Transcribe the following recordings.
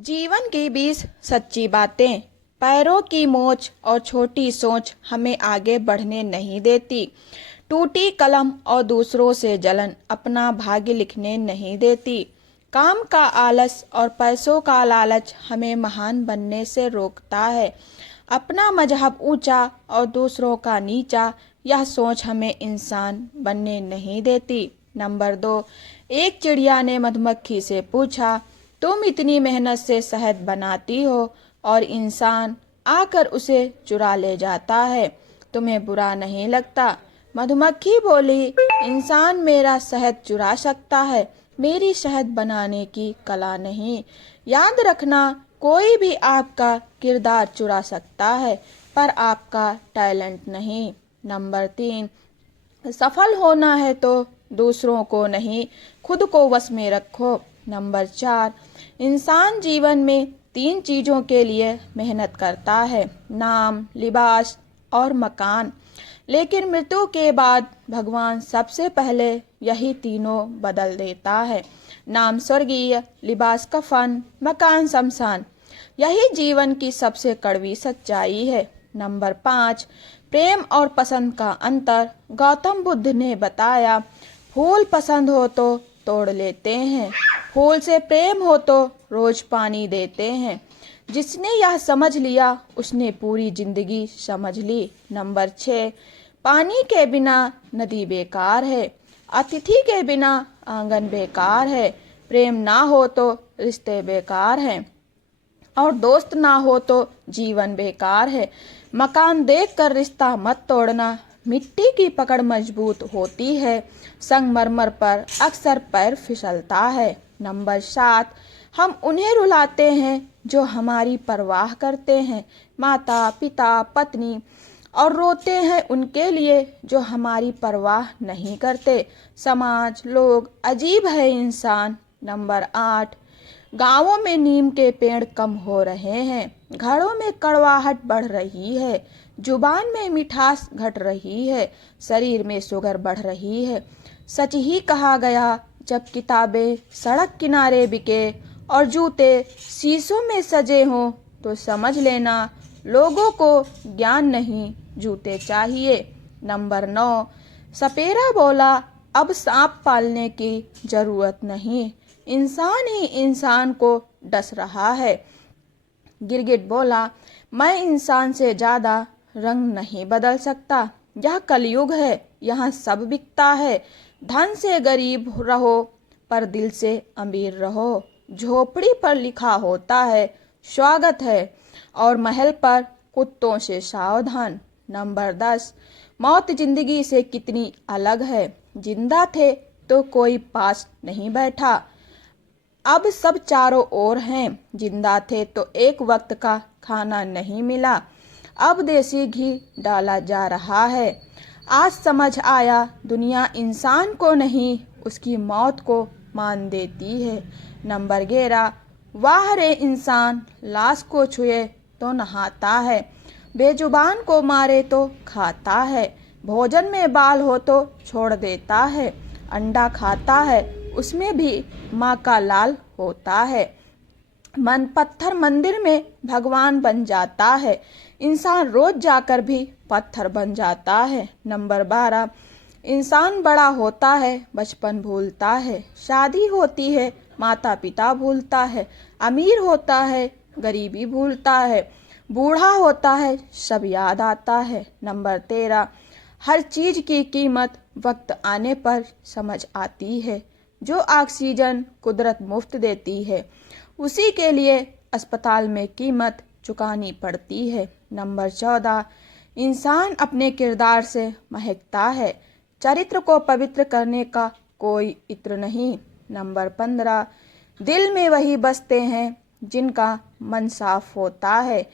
जीवन की 20 सच्ची बातें। पैरों की मोच और छोटी सोच हमें आगे बढ़ने नहीं देती। टूटी कलम और दूसरों से जलन अपना भाग्य लिखने नहीं देती। काम का आलस और पैसों का लालच हमें महान बनने से रोकता है। अपना मजहब ऊंचा और दूसरों का नीचा, यह सोच हमें इंसान बनने नहीं देती। नंबर 2। एक चिड़िया ने मधुमक्खी से पूछा, तुम इतनी मेहनत से शहद बनाती हो और इंसान आकर उसे चुरा ले जाता है, तुम्हें बुरा नहीं लगता? मधुमक्खी बोली, इंसान मेरा शहद चुरा सकता है, मेरी शहद बनाने की कला नहीं। याद रखना, कोई भी आपका किरदार चुरा सकता है, पर आपका टैलेंट नहीं। नंबर 3। सफल होना है तो दूसरों को नहीं, खुद को वश में रखो। नंबर 4। इंसान जीवन में 3 चीज़ों के लिए मेहनत करता है, नाम, लिबास और मकान। लेकिन मृत्यु के बाद भगवान सबसे पहले यही तीनों बदल देता है। नाम स्वर्गीय, लिबास कफन, मकान शमशान। यही जीवन की सबसे कड़वी सच्चाई है। नंबर 5। प्रेम और पसंद का अंतर। गौतम बुद्ध ने बताया, फूल पसंद हो तो तोड़ लेते हैं, फूल से प्रेम हो तो रोज पानी देते हैं। जिसने यह समझ लिया उसने पूरी जिंदगी समझ ली। नंबर 6। पानी के बिना नदी बेकार है, अतिथि के बिना आंगन बेकार है, प्रेम ना हो तो रिश्ते बेकार हैं, और दोस्त ना हो तो जीवन बेकार है। मकान देखकर रिश्ता मत तोड़ना, मिट्टी की पकड़ मजबूत होती है, संगमरमर पर अक्सर पैर फिसलता है। नंबर 7। हम उन्हें रुलाते हैं जो हमारी परवाह करते हैं, माता, पिता, पत्नी, और रोते हैं उनके लिए जो हमारी परवाह नहीं करते। समाज, लोग, अजीब है इंसान। नंबर 8। गांवों में नीम के पेड़ कम हो रहे हैं, घरों में कड़वाहट बढ़ रही है, जुबान में मिठास घट रही है, शरीर में शुगर बढ़ रही है। सच ही कहा गया, जब किताबें सड़क किनारे बिके और जूते शीशों में सजे हों तो समझ लेना लोगों को ज्ञान नहीं, जूते चाहिए। नंबर 9। सपेरा बोला, अब सांप पालने की जरूरत नहीं, इंसान ही इंसान को डस रहा है। गिरगिट बोला, मैं इंसान से ज्यादा रंग नहीं बदल सकता। यह कलयुग है, यहाँ सब बिकता है। धन से गरीब रहो पर दिल से अमीर रहो। झोपड़ी पर लिखा होता है स्वागत है, और महल पर कुत्तों से सावधान। नंबर 10। मौत जिंदगी से कितनी अलग है, जिंदा थे तो कोई पास नहीं बैठा, अब सब चारों ओर हैं। जिंदा थे तो एक वक्त का खाना नहीं मिला, अब देसी घी डाला जा रहा है। आज समझ आया, दुनिया इंसान को नहीं उसकी मौत को मान देती है। नंबर 11। वाह रे इंसान, लाश को छुए तो नहाता है, बेजुबान को मारे तो खाता है, भोजन में बाल हो तो छोड़ देता है, अंडा खाता है उसमें भी माँ का लाल होता है। मन पत्थर मंदिर में भगवान बन जाता है, इंसान रोज जाकर भी पत्थर बन जाता है। नंबर 12। इंसान बड़ा होता है बचपन भूलता है, शादी होती है माता पिता भूलता है, अमीर होता है गरीबी भूलता है, बूढ़ा होता है सब याद आता है। नंबर 13। हर चीज की कीमत वक्त आने पर समझ आती है, जो ऑक्सीजन कुदरत मुफ्त देती है उसी के लिए अस्पताल में कीमत चुकानी पड़ती है। नंबर 14। इंसान अपने किरदार से महकता है, चरित्र को पवित्र करने का कोई इत्र नहीं। नंबर 15। दिल में वही बसते हैं जिनका मन साफ होता है,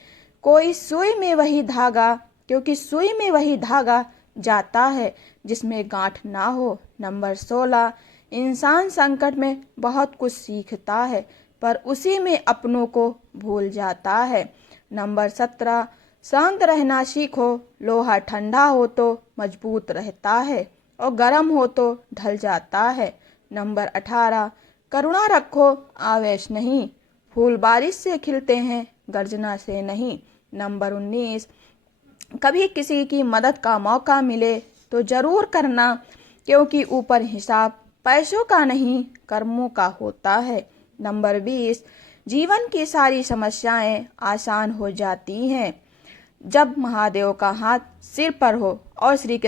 कोई सुई में वही धागा, क्योंकि सुई में वही धागा जाता है जिसमें गांठ ना हो। नंबर 16। इंसान संकट में बहुत कुछ सीखता है, पर उसी में अपनों को भूल जाता है। नंबर 17। शांत रहना सीखो, लोहा ठंडा हो तो मजबूत रहता है और गर्म हो तो ढल जाता है। नंबर 18। करुणा रखो, आवेश नहीं, फूल बारिश से खिलते हैं, गर्जना से नहीं। नंबर 19, कभी किसी की मदद का मौका मिले तो ज़रूर करना, क्योंकि ऊपर हिसाब पैसों का नहीं कर्मों का होता है। नंबर 20, जीवन की सारी समस्याएं आसान हो जाती हैं जब महादेव का हाथ सिर पर हो और श्री